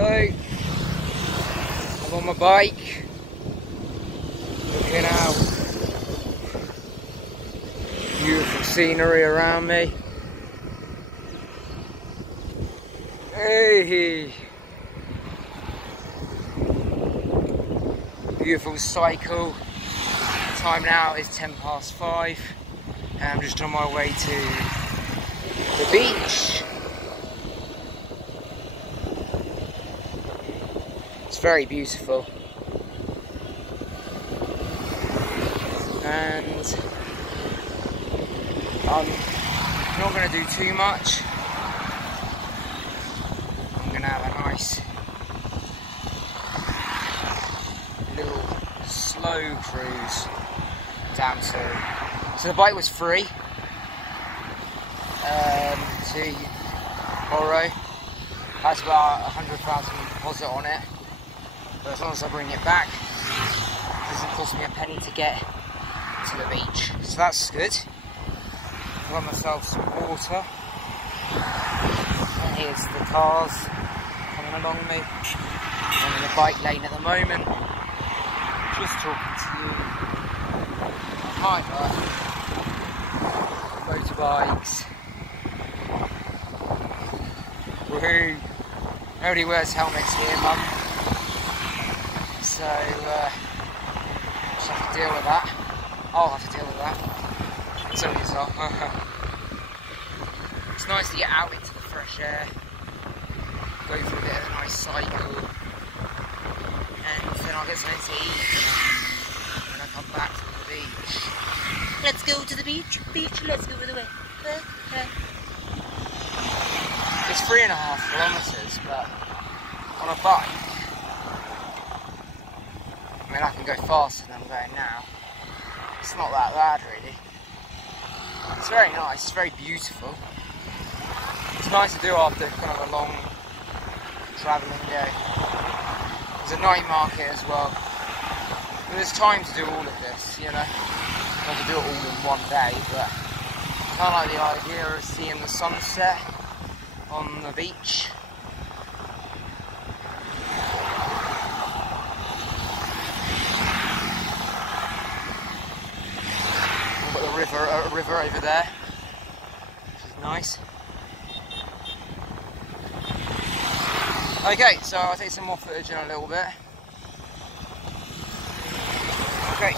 Hello, I'm on my bike, looking out, beautiful scenery around me. Hey, beautiful cycle. Time now is 5:10 and I'm just on my way to the beach. It's very beautiful, and I'm not going to do too much. I'm going to have a nice little slow cruise down to... So the bike was free to borrow. That's about 100,000 deposit on it. But as long as I bring it back, it doesn't cost me a penny to get to the beach. So that's good. I've got myself some water. And here's the cars coming along me. I'm in the bike lane at the moment. Just talking to you. Hi, motorbikes. Woohoo! Nobody wears helmets here, Mum. So, just have to deal with that. I'll have to deal with that. So is all. It's nice to get out into the fresh air, go for a bit of a nice cycle, and then I'll get something to eat when I come back from the beach. Let's go to the beach, let's go the way. It's 3.5 kilometres, but on a bike, I mean, I can go faster than I'm going now. It's not that bad, really. It's very nice, it's very beautiful. It's nice to do after kind of a long travelling day. There's a night market as well. But there's time to do all of this, you know. Not to do it all in one day, but I kind of like the idea of seeing the sunset on the beach. We've got a river over there, which is nice. Okay, so I'll take some more footage in a little bit. Okay.